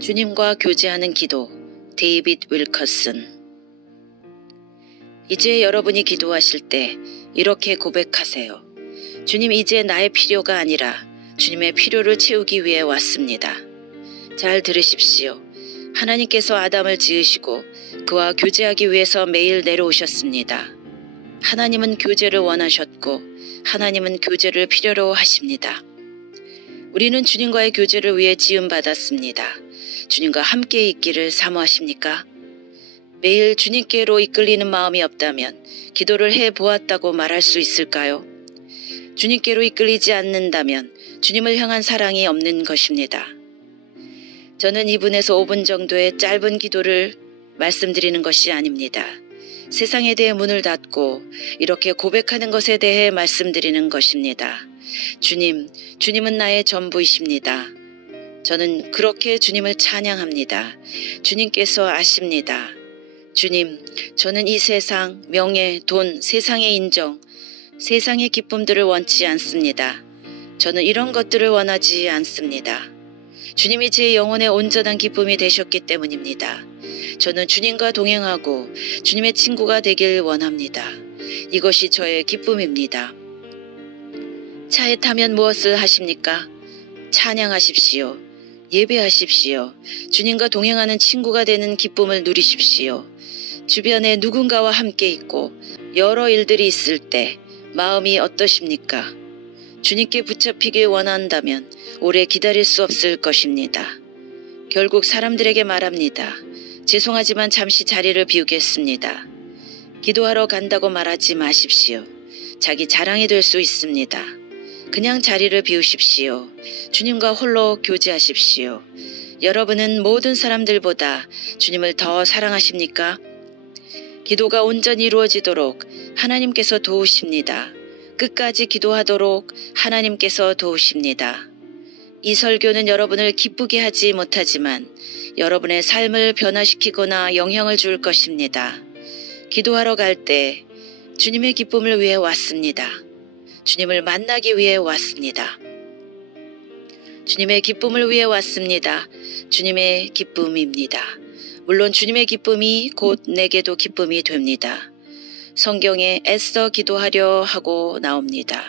주님과 교제하는 기도, 데이빗 윌커슨. 이제 여러분이 기도하실 때 이렇게 고백하세요. 주님, 이제 나의 필요가 아니라 주님의 필요를 채우기 위해 왔습니다. 잘 들으십시오. 하나님께서 아담을 지으시고 그와 교제하기 위해서 매일 내려오셨습니다. 하나님은 교제를 원하셨고 하나님은 교제를 필요로 하십니다. 우리는 주님과의 교제를 위해 지음받았습니다. 주님과 함께 있기를 사모하십니까? 매일 주님께로 이끌리는 마음이 없다면 기도를 해보았다고 말할 수 있을까요? 주님께로 이끌리지 않는다면 주님을 향한 사랑이 없는 것입니다. 저는 2분에서 5분 정도의 짧은 기도를 말씀드리는 것이 아닙니다. 세상에 대해 문을 닫고 이렇게 고백하는 것에 대해 말씀드리는 것입니다. 주님은 나의 전부이십니다. 저는 그렇게 주님을 찬양합니다. 주님께서 아십니다. 주님, 저는 이 세상, 명예, 돈, 세상의 인정, 세상의 기쁨들을 원치 않습니다. 저는 이런 것들을 원하지 않습니다. 주님이 제 영혼의 온전한 기쁨이 되셨기 때문입니다. 저는 주님과 동행하고 주님의 친구가 되길 원합니다. 이것이 저의 기쁨입니다. 차에 타면 무엇을 하십니까? 찬양하십시오. 예배하십시오. 주님과 동행하는 친구가 되는 기쁨을 누리십시오. 주변에 누군가와 함께 있고 여러 일들이 있을 때 마음이 어떠십니까? 주님께 붙잡히길 원한다면 오래 기다릴 수 없을 것입니다. 결국 사람들에게 말합니다. 죄송하지만 잠시 자리를 비우겠습니다. 기도하러 간다고 말하지 마십시오. 자기 자랑이 될 수 있습니다. 그냥 자리를 비우십시오. 주님과 홀로 교제하십시오. 여러분은 모든 사람들보다 주님을 더 사랑하십니까? 기도가 온전히 이루어지도록 하나님께서 도우십니다. 끝까지 기도하도록 하나님께서 도우십니다. 이 설교는 여러분을 기쁘게 하지 못하지만 여러분의 삶을 변화시키거나 영향을 줄 것입니다. 기도하러 갈 때 주님의 기쁨을 위해 왔습니다. 주님을 만나기 위해 왔습니다. 주님의 기쁨을 위해 왔습니다. 주님의 기쁨입니다. 물론 주님의 기쁨이 곧 내게도 기쁨이 됩니다. 성경에 애써 기도하려 하고 나옵니다.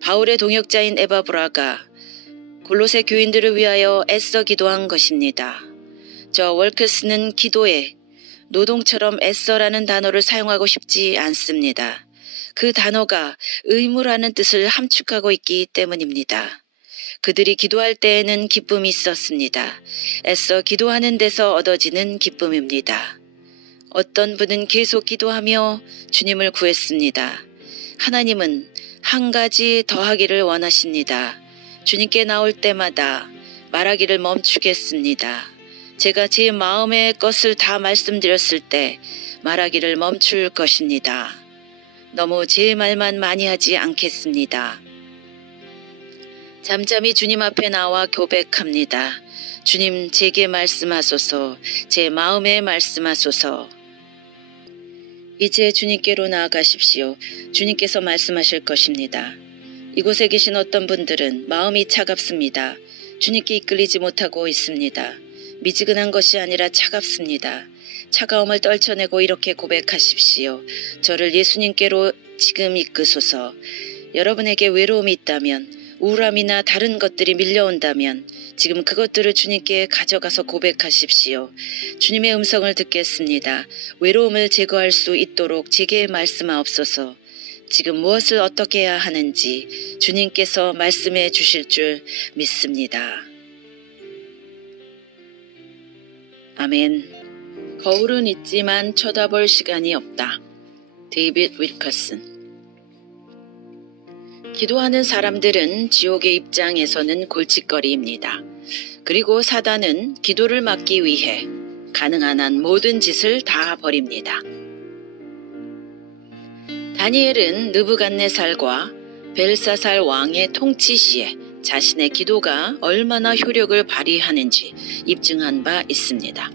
바울의 동역자인 에바브라가 골로새 교인들을 위하여 애써 기도한 것입니다. 저 월크스는 기도에 노동처럼 애써라는 단어를 사용하고 싶지 않습니다. 그 단어가 의무라는 뜻을 함축하고 있기 때문입니다. 그들이 기도할 때에는 기쁨이 있었습니다. 애써 기도하는 데서 얻어지는 기쁨입니다. 어떤 분은 계속 기도하며 주님을 구했습니다. 하나님은 한 가지 더하기를 원하십니다. 주님께 나올 때마다 말하기를 멈추겠습니다. 제가 제 마음의 것을 다 말씀드렸을 때 말하기를 멈출 것입니다. 너무 제 말만 많이 하지 않겠습니다. 잠잠히 주님 앞에 나와 고백합니다. 주님, 제게 말씀하소서. 제 마음에 말씀하소서. 이제 주님께로 나아가십시오. 주님께서 말씀하실 것입니다. 이곳에 계신 어떤 분들은 마음이 차갑습니다. 주님께 이끌리지 못하고 있습니다. 미지근한 것이 아니라 차갑습니다. 차가움을 떨쳐내고 이렇게 고백하십시오. 저를 예수님께로 지금 이끄소서. 여러분에게 외로움이 있다면, 우울함이나 다른 것들이 밀려온다면 지금 그것들을 주님께 가져가서 고백하십시오. 주님의 음성을 듣겠습니다. 외로움을 제거할 수 있도록 제게 말씀하옵소서. 지금 무엇을 어떻게 해야 하는지 주님께서 말씀해 주실 줄 믿습니다. 아멘. 거울은 있지만 쳐다볼 시간이 없다. 데이빗 윌커슨. 기도하는 사람들은 지옥의 입장에서는 골칫거리입니다. 그리고 사단은 기도를 막기 위해 가능한 한 모든 짓을 다 벌입니다. 다니엘은 느부갓네살과 벨사살 왕의 통치 시에 자신의 기도가 얼마나 효력을 발휘하는지 입증한 바 있습니다.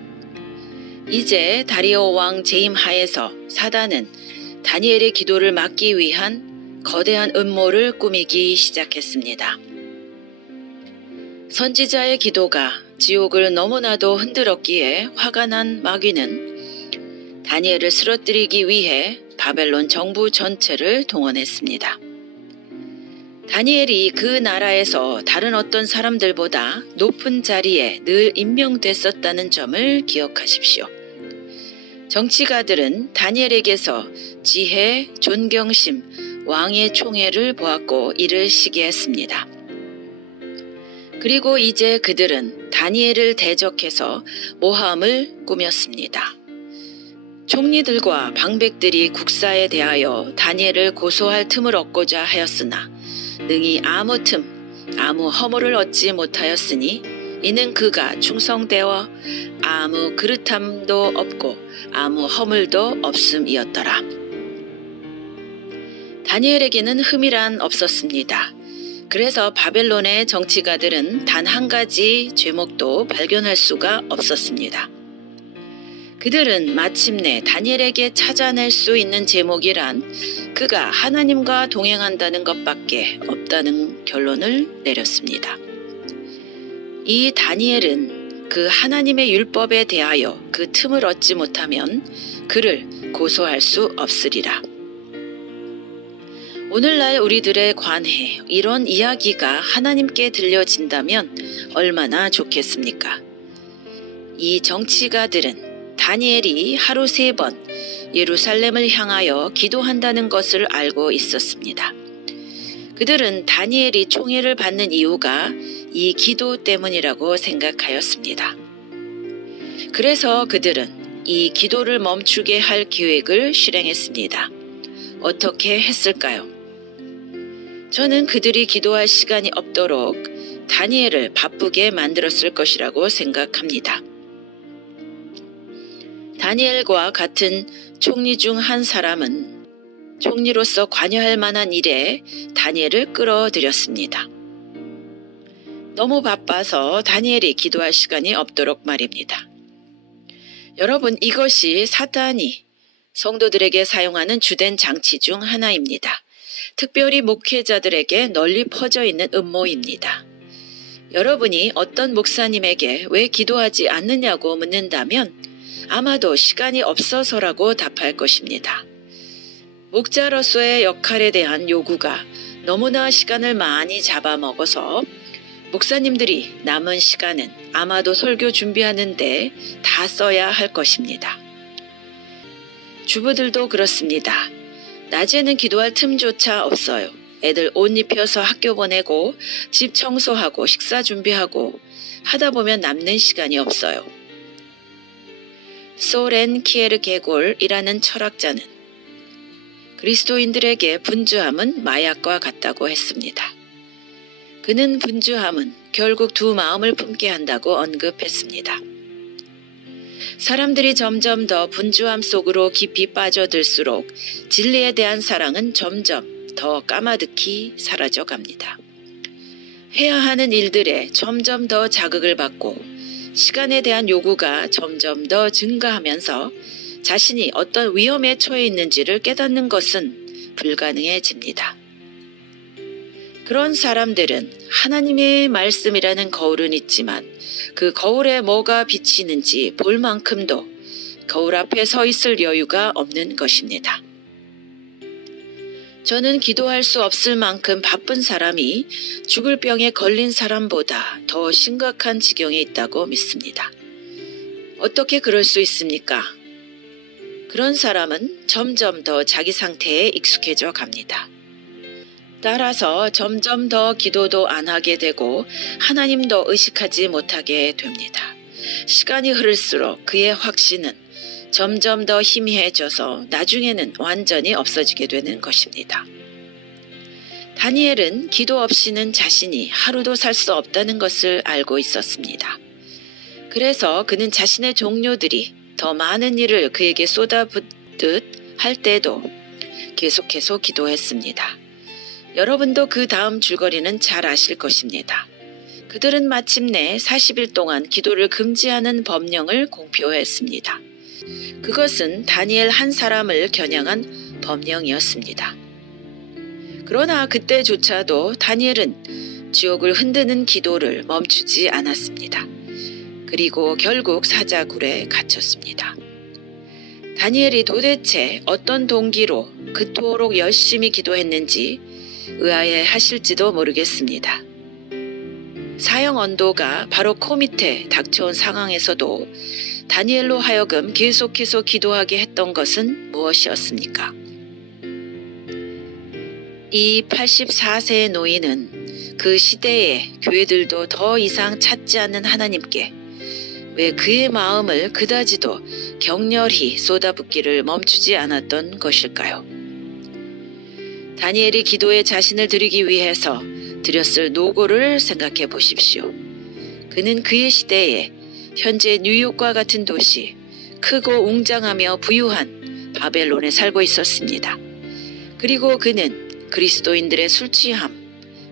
이제 다리오 왕 재임 하에서 사단은 다니엘의 기도를 막기 위한 거대한 음모를 꾸미기 시작했습니다. 선지자의 기도가 지옥을 너무나도 흔들었기에 화가 난 마귀는 다니엘을 쓰러뜨리기 위해 바벨론 정부 전체를 동원했습니다. 다니엘이 그 나라에서 다른 어떤 사람들보다 높은 자리에 늘 임명됐었다는 점을 기억하십시오. 정치가들은 다니엘에게서 지혜, 존경심, 왕의 총애를 보았고 이를 시기했습니다. 그리고 이제 그들은 다니엘을 대적해서 모함을 꾸몄습니다. 총리들과 방백들이 국사에 대하여 다니엘을 고소할 틈을 얻고자 하였으나 능히 아무 허물을 얻지 못하였으니 이는 그가 충성되어 아무 그릇함도 없고 아무 허물도 없음이었더라. 다니엘에게는 흠이란 없었습니다. 그래서 바벨론의 정치가들은 단 한 가지 죄목도 발견할 수가 없었습니다. 그들은 마침내 다니엘에게 찾아낼 수 있는 제목이란 그가 하나님과 동행한다는 것밖에 없다는 결론을 내렸습니다. 이 다니엘은 그 하나님의 율법에 대하여 그 틈을 얻지 못하면 그를 고소할 수 없으리라. 오늘날 우리들의 관해 이런 이야기가 하나님께 들려진다면 얼마나 좋겠습니까? 이 정치가들은 다니엘이 하루 3번 예루살렘을 향하여 기도한다는 것을 알고 있었습니다. 그들은 다니엘이 총애를 받는 이유가 이 기도 때문이라고 생각하였습니다. 그래서 그들은 이 기도를 멈추게 할 계획을 실행했습니다. 어떻게 했을까요? 저는 그들이 기도할 시간이 없도록 다니엘을 바쁘게 만들었을 것이라고 생각합니다. 다니엘과 같은 총리 중 한 사람은 총리로서 관여할 만한 일에 다니엘을 끌어들였습니다. 너무 바빠서 다니엘이 기도할 시간이 없도록 말입니다. 여러분, 이것이 사탄이 성도들에게 사용하는 주된 장치 중 하나입니다. 특별히 목회자들에게 널리 퍼져 있는 음모입니다. 여러분이 어떤 목사님에게 왜 기도하지 않느냐고 묻는다면 아마도 시간이 없어서라고 답할 것입니다. 목자로서의 역할에 대한 요구가 너무나 시간을 많이 잡아먹어서 목사님들이 남은 시간은 아마도 설교 준비하는데 다 써야 할 것입니다. 주부들도 그렇습니다. 낮에는 기도할 틈조차 없어요. 애들 옷 입혀서 학교 보내고 집 청소하고 식사 준비하고 하다 보면 남는 시간이 없어요. 소렌 키에르게골이라는 철학자는 그리스도인들에게 분주함은 마약과 같다고 했습니다. 그는 분주함은 결국 두 마음을 품게 한다고 언급했습니다. 사람들이 점점 더 분주함 속으로 깊이 빠져들수록 진리에 대한 사랑은 점점 더 까마득히 사라져 갑니다. 해야 하는 일들에 점점 더 자극을 받고 시간에 대한 요구가 점점 더 증가하면서 자신이 어떤 위험에 처해 있는지를 깨닫는 것은 불가능해집니다. 그런 사람들은 하나님의 말씀이라는 거울은 있지만 그 거울에 뭐가 비치는지 볼 만큼도 거울 앞에 서 있을 여유가 없는 것입니다. 저는 기도할 수 없을 만큼 바쁜 사람이 죽을 병에 걸린 사람보다 더 심각한 지경에 있다고 믿습니다. 어떻게 그럴 수 있습니까? 그런 사람은 점점 더 자기 상태에 익숙해져 갑니다. 따라서 점점 더 기도도 안 하게 되고 하나님도 의식하지 못하게 됩니다. 시간이 흐를수록 그의 확신은 점점 더 희미해져서 나중에는 완전히 없어지게 되는 것입니다. 다니엘은 기도 없이는 자신이 하루도 살 수 없다는 것을 알고 있었습니다. 그래서 그는 자신의 동료들이 더 많은 일을 그에게 쏟아붓듯 할 때도 계속해서 기도했습니다. 여러분도 그 다음 줄거리는 잘 아실 것입니다. 그들은 마침내 40일 동안 기도를 금지하는 법령을 공표했습니다. 그것은 다니엘 한 사람을 겨냥한 법령이었습니다. 그러나 그때조차도 다니엘은 지옥을 흔드는 기도를 멈추지 않았습니다. 그리고 결국 사자굴에 갇혔습니다. 다니엘이 도대체 어떤 동기로 그토록 열심히 기도했는지 의아해 하실지도 모르겠습니다. 사형 언도가 바로 코 밑에 닥쳐온 상황에서도 다니엘로 하여금 계속해서 기도하게 했던 것은 무엇이었습니까? 이 84세의 노인은 그 시대의 교회들도 더 이상 찾지 않는 하나님께 왜 그의 마음을 그다지도 격렬히 쏟아붓기를 멈추지 않았던 것일까요? 다니엘이 기도에 자신을 드리기 위해서 드렸을 노고를 생각해 보십시오. 그는 그의 시대에 현재 뉴욕과 같은 도시, 크고 웅장하며 부유한 바벨론에 살고 있었습니다. 그리고 그는 그리스도인들의 술 취함,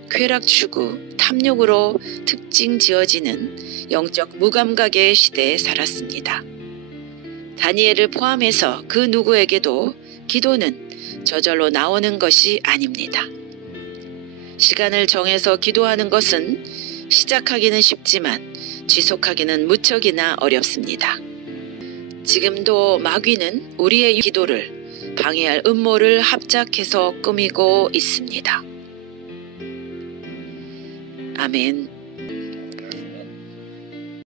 쾌락 추구, 탐욕으로 특징 지어지는 영적 무감각의 시대에 살았습니다. 다니엘을 포함해서 그 누구에게도 기도는 저절로 나오는 것이 아닙니다. 시간을 정해서 기도하는 것은 시작하기는 쉽지만 지속하기는 무척이나 어렵습니다. 지금도 마귀는 우리의 기도를 방해할 음모를 합작해서 꾸미고 있습니다. 아멘.